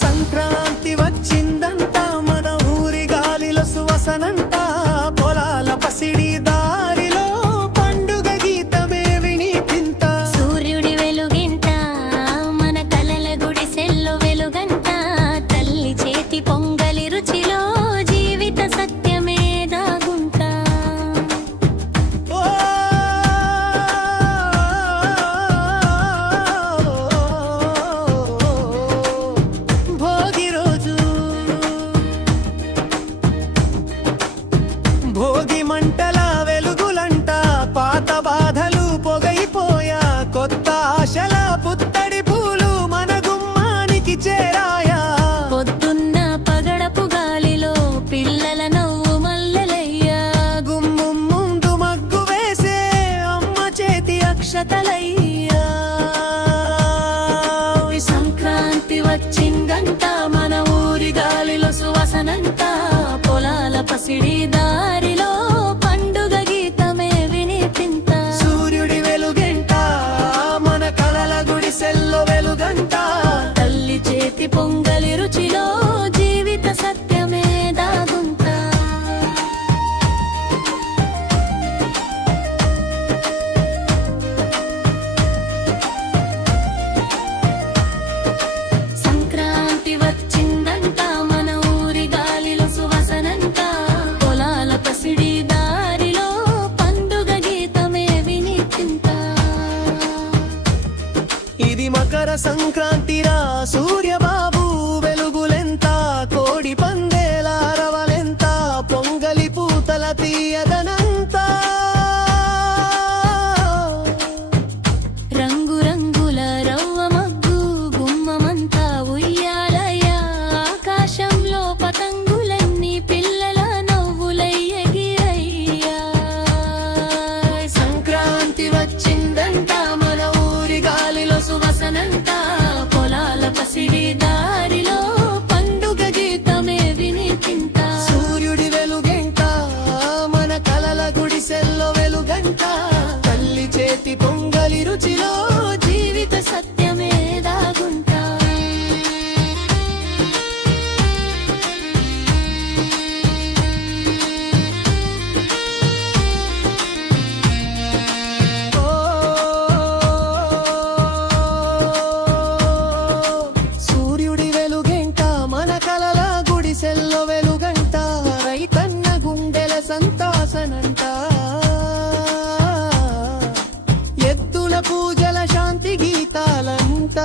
సంక్రాంతి వచ్చిందంట మన ఊరి గాలిలో సువసనంట పొలాల పసిడి దారిలో పండుగ గీతమే వినిపింత సూర్యుడి వెలుగింట మన కలల గుడిసెల్లో వెలుగంట తల్లి చేతి పొంగలి రుచిలో జీవిత సత్యమే దాగుంటా భోగి మంటల వెలుగులంట పాత బాధలు పొగైపోయా కొత్త ఆశల పుత్తడి పూలు మన గుమ్మానికి చేరాయా పొద్దున్న పగడపు గాలిలో పిల్లల నవ్వు మల్లెలయ్యా గుమ్మం ముందు మగ్గు వేసే అమ్మ చేతి అక్షతలయ్యా సంక్రాంతి వచ్చిందంట మన ఊరి గాలిలో సువాసనంట పొలాల పసిడి దారిలో పండుగ గీతమే వినిపింత సూర్యుడి వెలుగంట మన కలల గుడిసెల్లో వెలుగంట తల్లి చేతి పొంగలి రుచిలో జీవిత సత్యమే దాగుంటా సంక్రాంతి వచ్చిందంట మన ఊరి గాలిలో సువాసనంట పొలాల పసిడి దారిలో పండుగ గీతమే వినిపింత ఇది మకర సంక్రాంతిరా సూర్యబాబు వెలుగులెంత కోడి పందేల అరవలెంత పొంగలి పూతల తీయదనంతా రంగు రంగుల రవ్వ మగ్గు గుమ్మమంతా ఉయ్యాలయ్యా ఆకాశంలో పతంగులన్నీ పిల్లల నవ్వులయ్యగిరయ్యా సంక్రాంతి వచ్చిందంట మన ఊరి గాలిలో సువసనంట పొలాల పసిడి దారిలో పండుగ గీతమే వినిపింత సూర్యుడి వెలుగంట మన కలల గుడిసెల్లో వెలుగంట తల్లి చేతి పొంగలి రుచిలో జీవిత సత్యమే దాగుంటా ఓ, సూర్యుడి వెలుగంట మన కలల గుడిసెల్లో వెలుగంట రైతన్న గుండెల సంతాసనంట ఎద్దుల పూజల శాంతి గీతాలంట